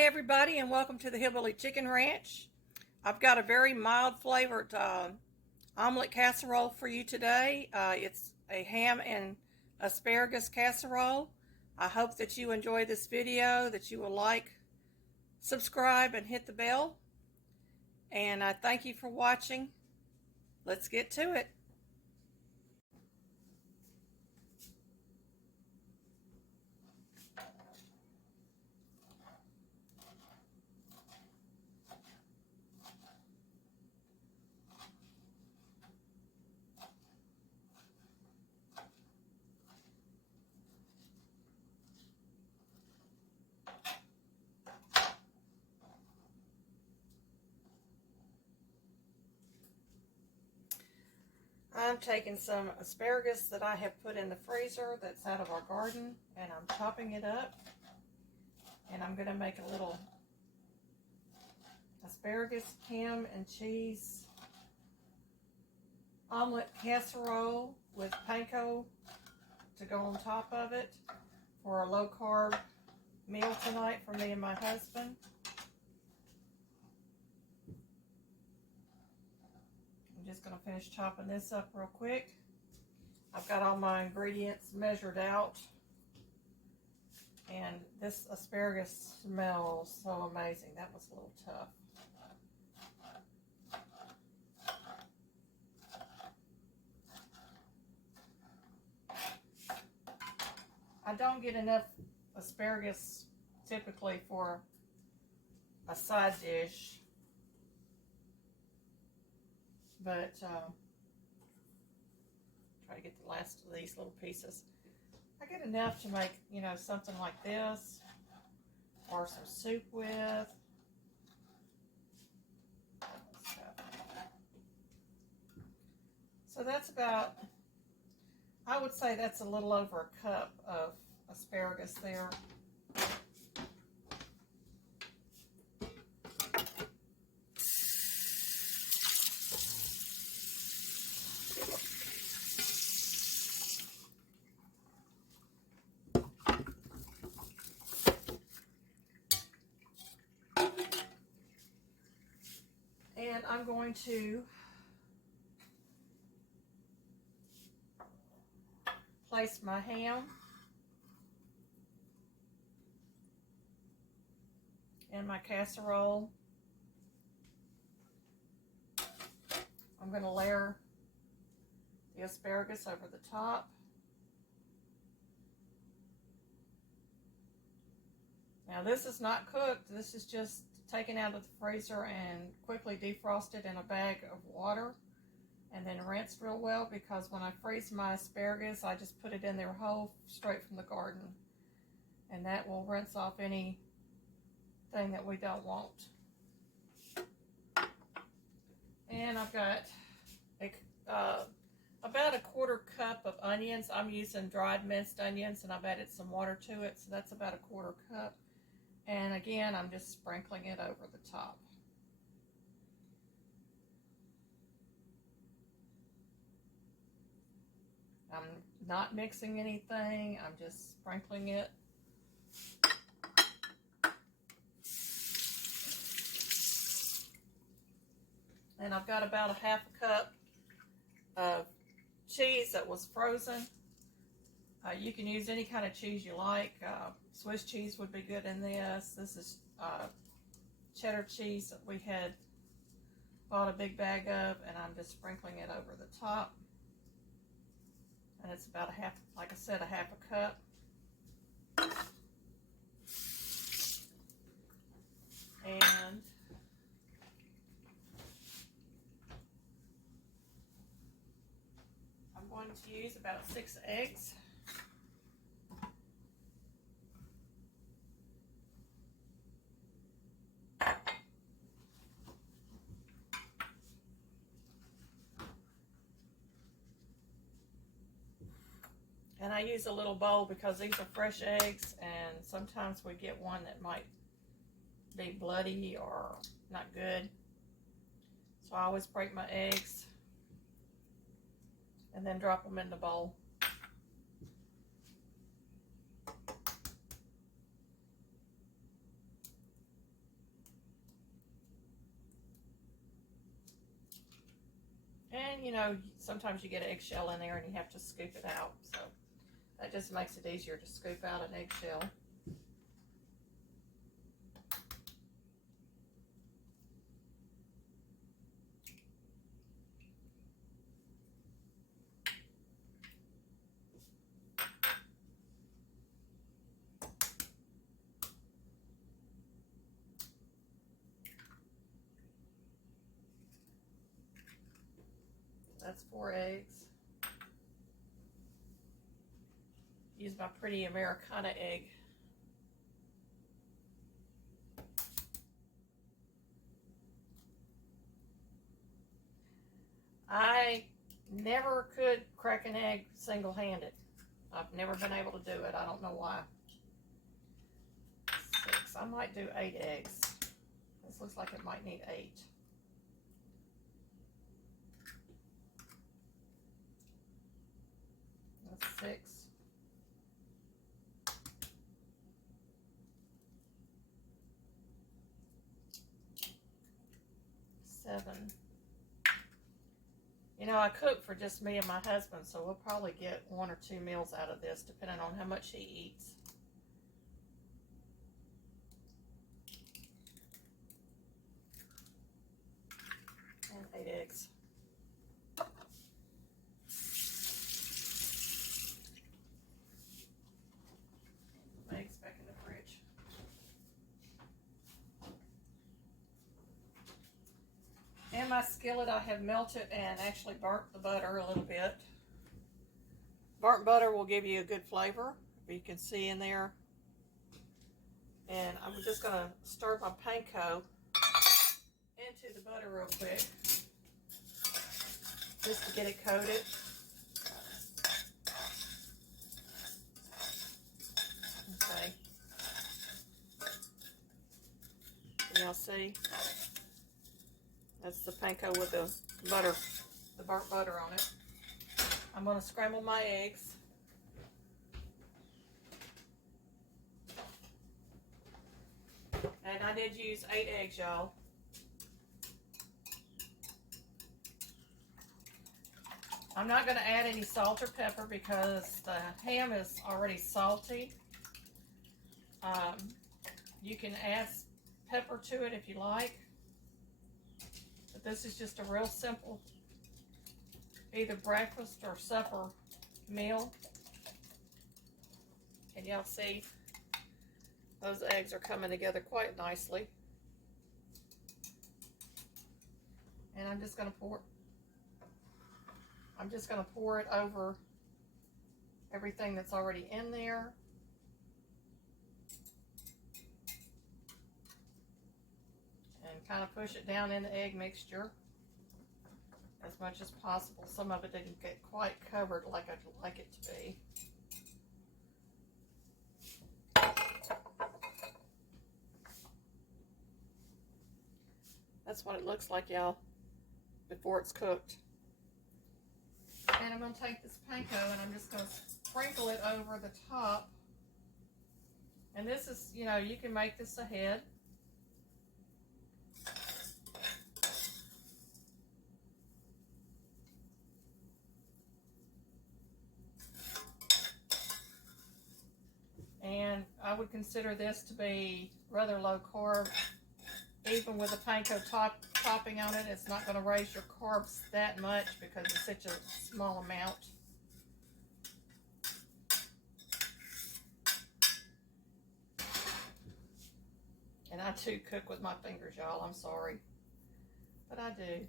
Hi everybody, and welcome to the Hillbilly Chicken Ranch. I've got a very mild flavored omelet casserole for you today. It's a ham and asparagus casserole. I hope that you enjoy this video, that you will like, subscribe, and hit the bell. And I thank you for watching. Let's get to it. I'm taking some asparagus that I have put in the freezer that's out of our garden, and I'm chopping it up, and I'm going to make a little asparagus, ham, and cheese omelet casserole with panko to go on top of it for a low-carb meal tonight for me and my husband. I'm just going to finish chopping this up real quick. I've got all my ingredients measured out, and this asparagus smells so amazing. That was a little tough. I don't get enough asparagus typically for a side dish, but try to get the last of these little pieces. I get enough to make, something like this or some soup with. So that's about, I would say that's a little over a cup of asparagus there. And I'm going to place my ham in my casserole. I'm going to layer the asparagus over the top. Now this is not cooked. This is just taken out of the freezer and quickly defrosted in a bag of water and then rinsed real well, because when I freeze my asparagus, I just put it in there whole, straight from the garden. And that will rinse off anything that we don't want. And I've got about a quarter cup of onions. I'm using dried minced onions, and I've added some water to it, so that's about a quarter cup. And again, I'm just sprinkling it over the top. I'm not mixing anything. I'm just sprinkling it. And I've got about a half a cup of cheese that was frozen. You can use any kind of cheese you like. Swiss cheese would be good in this. This is cheddar cheese that we had bought a big bag of, and I'm just sprinkling it over the top. And it's about a half, like I said, a half a cup. And I'm going to use about 6 eggs. And I use a little bowl because these are fresh eggs, and sometimes we get one that might be bloody or not good. So I always break my eggs and then drop them in the bowl. And you know, sometimes you get an eggshell in there and you have to scoop it out. So that just makes it easier to scoop out an eggshell. That's 4 eggs. Use my pretty Americana egg. I never could crack an egg single-handed. I've never been able to do it. I don't know why. 6. I might do 8 eggs. This looks like it might need 8. That's 6. 7. You know, I cook for just me and my husband, so we'll probably get 1 or 2 meals out of this, depending on how much he eats. And 8 eggs. Eggs back in the fridge. And my skillet, I have melted and actually burnt the butter a little bit. Burnt butter will give you a good flavor, if you can see in there. And I'm just going to stir my panko into the butter real quick, just to get it coated. Okay. Y'all see? That's the panko with the butter, the burnt butter on it. I'm going to scramble my eggs. And I did use 8 eggs, y'all. I'm not going to add any salt or pepper because the ham is already salty. You can add pepper to it if you like. But this is just a real simple, either breakfast or supper meal. Can y'all see? Those eggs are coming together quite nicely. And I'm just going to pour it over everything that's already in there. And kind of push it down in the egg mixture as much as possible. Some of it didn't get quite covered like I'd like it to be. That's what it looks like, y'all, before it's cooked. And I'm going to take this panko and I'm just going to sprinkle it over the top. And this is, you know, you can make this ahead. And I would consider this to be rather low carb. Even with the panko topping on it, it's not going to raise your carbs that much because it's such a small amount. And I too cook with my fingers, y'all. I'm sorry. But I do.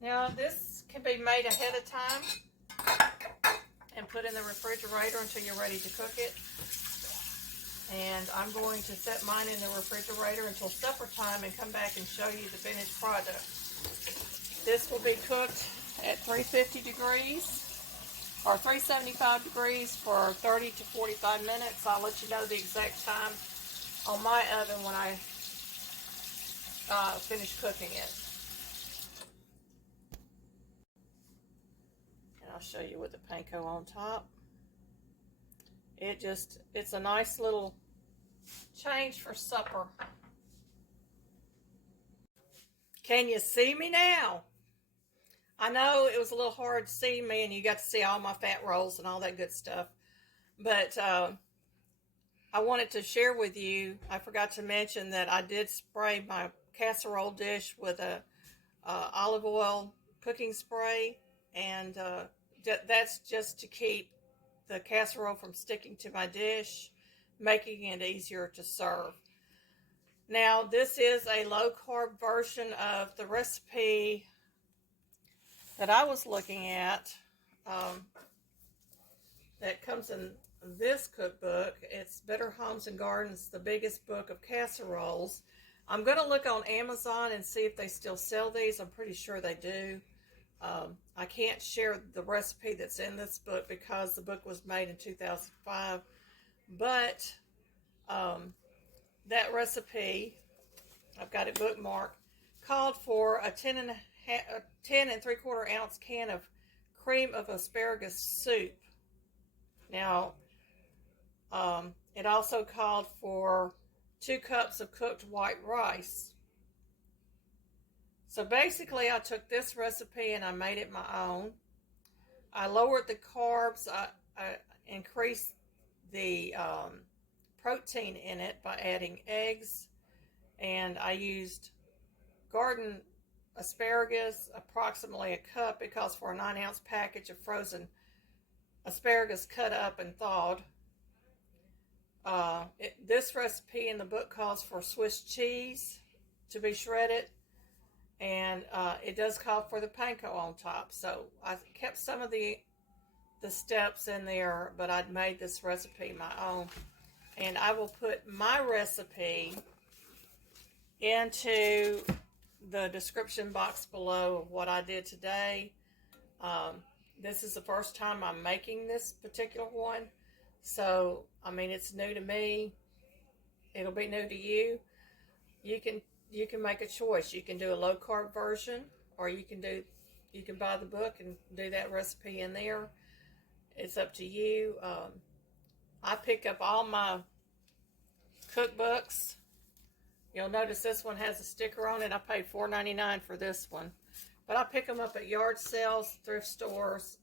Now, this can be made ahead of time and put in the refrigerator until you're ready to cook it. And I'm going to set mine in the refrigerator until supper time and come back and show you the finished product. This will be cooked at 350 degrees or 375 degrees for 30 to 45 minutes. I'll let you know the exact time on my oven when I finish cooking it. And I'll show you with the panko on top. It's a nice little change for supper. Can you see me now? I know it was a little hard to see me, and you got to see all my fat rolls and all that good stuff. But I wanted to share with you, I forgot to mention that I did spray my casserole dish with a olive oil cooking spray, and that's just to keep the casserole from sticking to my dish, making it easier to serve. Now, this is a low-carb version of the recipe that I was looking at that comes in this cookbook. It's Better Homes and Gardens, the biggest book of casseroles. I'm going to look on Amazon and see if they still sell these. I'm pretty sure they do. I can't share the recipe that's in this book because the book was made in 2005. But that recipe, I've got it bookmarked, called for a 10 3/4 ounce can of cream of asparagus soup. Now, it also called for 2 cups of cooked white rice. So basically, I took this recipe and I made it my own. I lowered the carbs. I increased the protein in it by adding eggs, and I used garden asparagus, approximately a cup. It calls for a 9-ounce package of frozen asparagus cut up and thawed. This recipe in the book calls for Swiss cheese to be shredded, and it does call for the panko on top. So I kept some of the steps in there, but I'd made this recipe my own. And I will put my recipe into the description box below of what I did today. This is the first time I'm making this particular one. So, I mean, it's new to me. It'll be new to you. You can make a choice. You can do a low carb version, or you can buy the book and do that recipe in there. It's up to you. I pick up all my cookbooks. You'll notice this one has a sticker on it. I paid $4.99 for this one. But I pick them up at yard sales, thrift stores,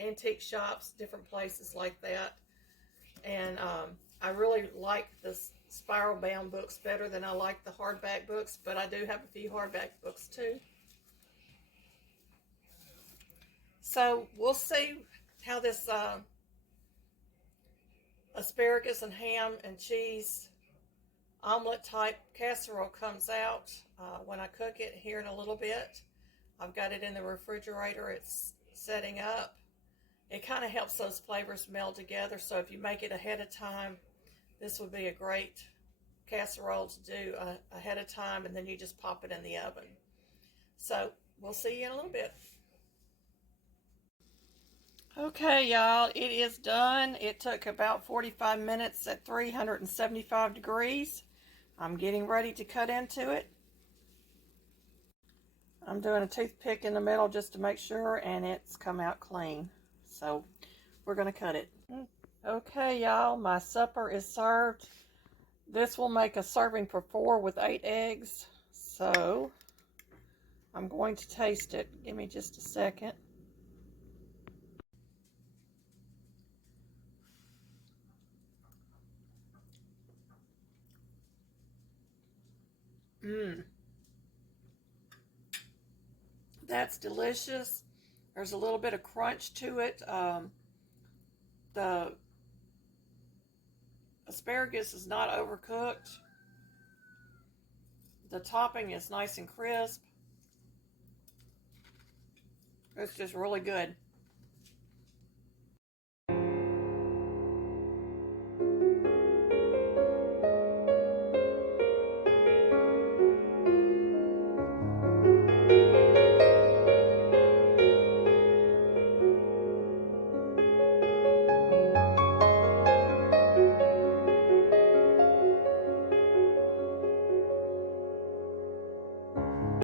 antique shops, different places like that. And I really like the spiral bound books better than I like the hardback books, but I do have a few hardback books too. So we'll see how this asparagus and ham and cheese omelet type casserole comes out when I cook it here in a little bit. I've got it in the refrigerator. It's setting up. It kind of helps those flavors meld together. So if you make it ahead of time, this would be a great casserole to do ahead of time, and then you just pop it in the oven. So we'll see you in a little bit. Okay, y'all, it is done. It took about 45 minutes at 375 degrees. I'm getting ready to cut into it. I'm doing a toothpick in the middle just to make sure, and it's come out clean. So we're going to cut it. Okay, y'all, my supper is served. This will make a serving for 4 with 8 eggs. So I'm going to taste it. Give me just a second. That's delicious. There's a little bit of crunch to it. The asparagus is not overcooked. The topping is nice and crisp. It's just really good.